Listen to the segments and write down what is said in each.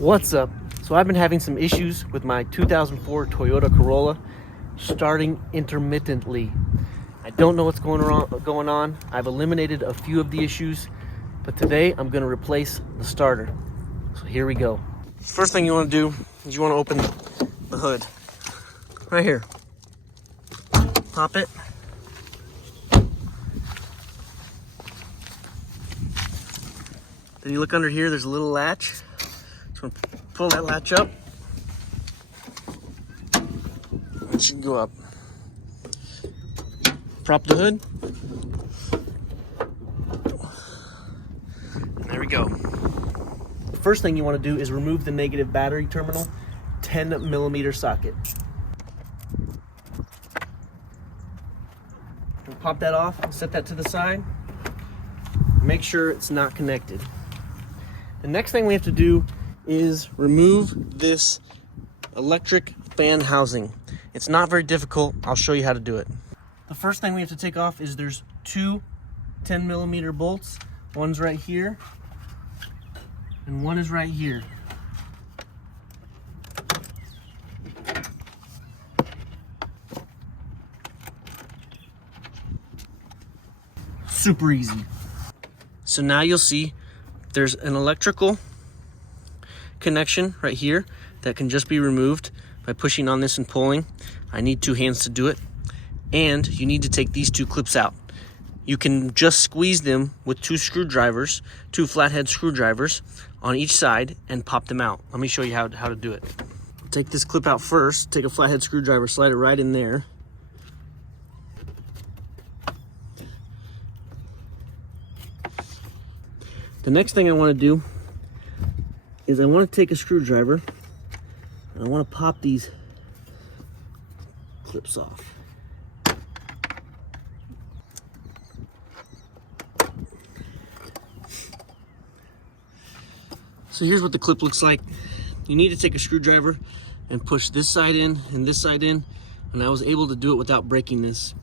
What's up? So I've been having some issues with my 2004 Toyota Corolla starting intermittently. I don't know what's going on. I've eliminated a few of the issues, but today I'm going to replace the starter. So here we go. First thing you want to do is you want to open the hood right here. Pop it. Then you look under here, there's a little latch. Just want to pull that latch up. It should go up. Prop the hood. And there we go. The first thing you want to do is remove the negative battery terminal 10mm socket. And pop that off and set that to the side. Make sure it's not connected. The next thing we have to do is remove this electric fan housing. It's not very difficult. I'll show you how to do it. The first thing we have to take off is there's two 10mm bolts. One's right here and one is right here. Super easy. So now you'll see there's an electrical connection right here that can just be removed by pushing on this and pulling. I need two hands to do it. And you need to take these two clips out. You can just squeeze them with two flathead screwdrivers on each side and pop them out. Let me show you how to do it. Take this clip out first, take a flathead screwdriver, slide it right in there. The next thing I want to do is I want to take a screwdriver and I want to pop these clips off. So here's what the clip looks like. You need to take a screwdriver and push this side in and this side in, and I was able to do it without breaking this.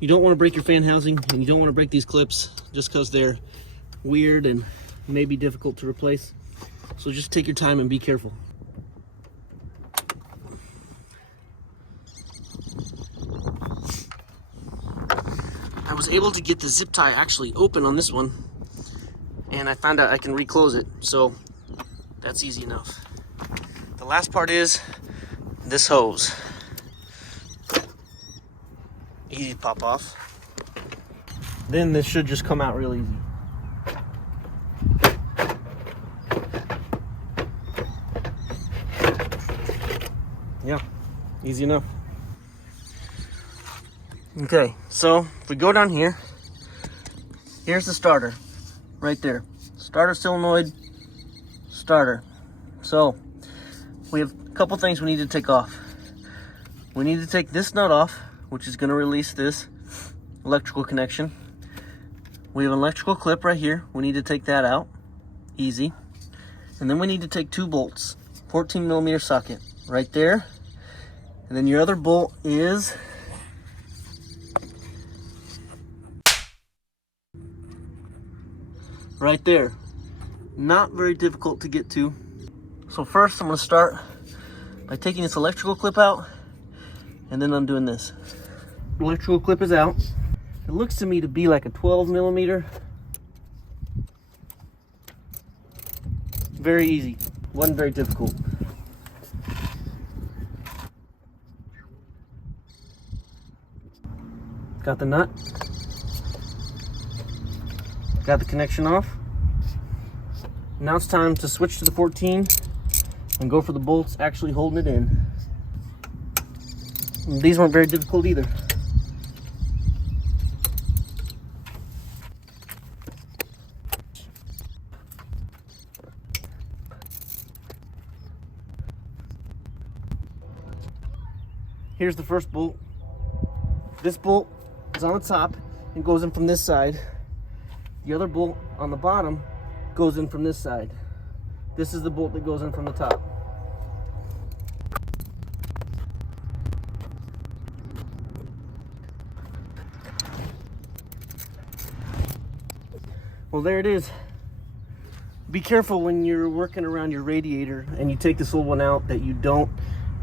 You don't want to break your fan housing and you don't want to break these clips just because they're weird and may be difficult to replace. So just take your time and be careful. I was able to get the zip tie actually open on this one, and I found out I can reclose it, so that's easy enough. The last part is this hose. Easy to pop off. Then this should just come out real easy. Yeah, easy enough. Okay, so if we go down here, here's the starter right there. Starter solenoid, starter. So we have a couple things we need to take off. We need to take this nut off, which is going to release this electrical connection. We have an electrical clip right here. We need to take that out. Easy. And then we need to take two bolts, 14mm socket right there. And then your other bolt is right there. Not very difficult to get to. So first I'm going to start by taking this electrical clip out and then undoing this. Electrical clip is out. It looks to me to be like a 12mm. Very easy. Wasn't very difficult. Got the nut. Got the connection off. Now it's time to switch to the 14 and go for the bolts actually holding it in. And these weren't very difficult either. Here's the first bolt. This bolt is on the top and goes in from this side. The other bolt on the bottom goes in from this side. This is the bolt that goes in from the top. Well, there it is. Be careful when you're working around your radiator and you take this old one out that you don't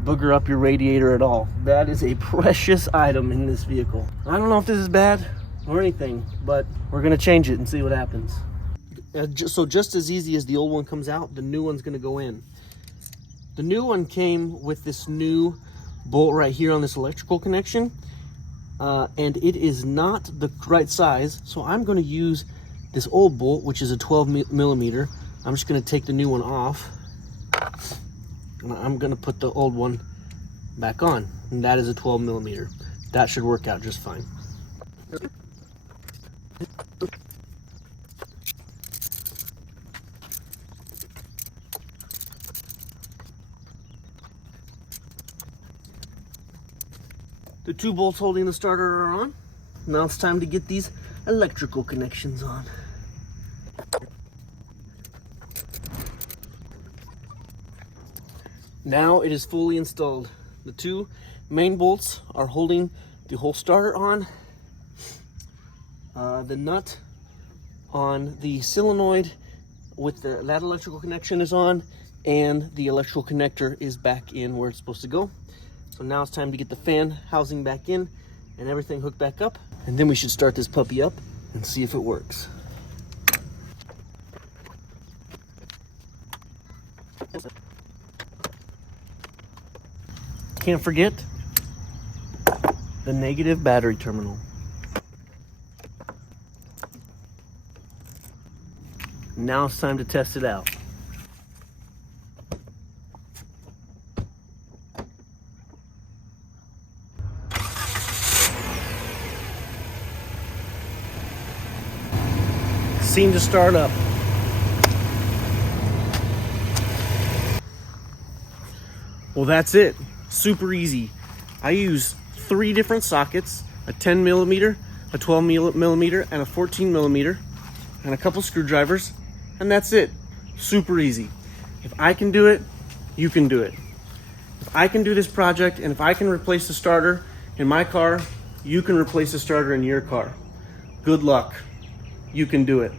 booger up your radiator at all. That is a precious item in this vehicle. I don't know if this is bad or anything, but we're gonna change it and see what happens. So just as easy as the old one comes out, the new one's gonna go in. The new one came with this new bolt right here on this electrical connection, and it is not the right size, so I'm gonna use this old bolt, which is a 12 millimeter. I'm just gonna take the new one off, and I'm gonna put the old one back on, and that is a 12 millimeter. That should work out just fine. The two bolts holding the starter are on. Now it's time to get these electrical connections on. Now it is fully installed. The two main bolts are holding the whole starter on. The nut on the solenoid with that electrical connection is on, and the electrical connector is back in where it's supposed to go. So now it's time to get the fan housing back in and everything hooked back up, and then we should start this puppy up and see if it works. Can't forget the negative battery terminal. Now it's time to test it out. Seemed to start up. Well, that's it. Super easy. I use 3 different sockets, a 10 millimeter, a 12 millimeter, and a 14 millimeter, and a couple screwdrivers, and that's it. Super easy. If I can do it, you can do it. If I can do this project, and if I can replace the starter in my car, you can replace the starter in your car. Good luck. You can do it.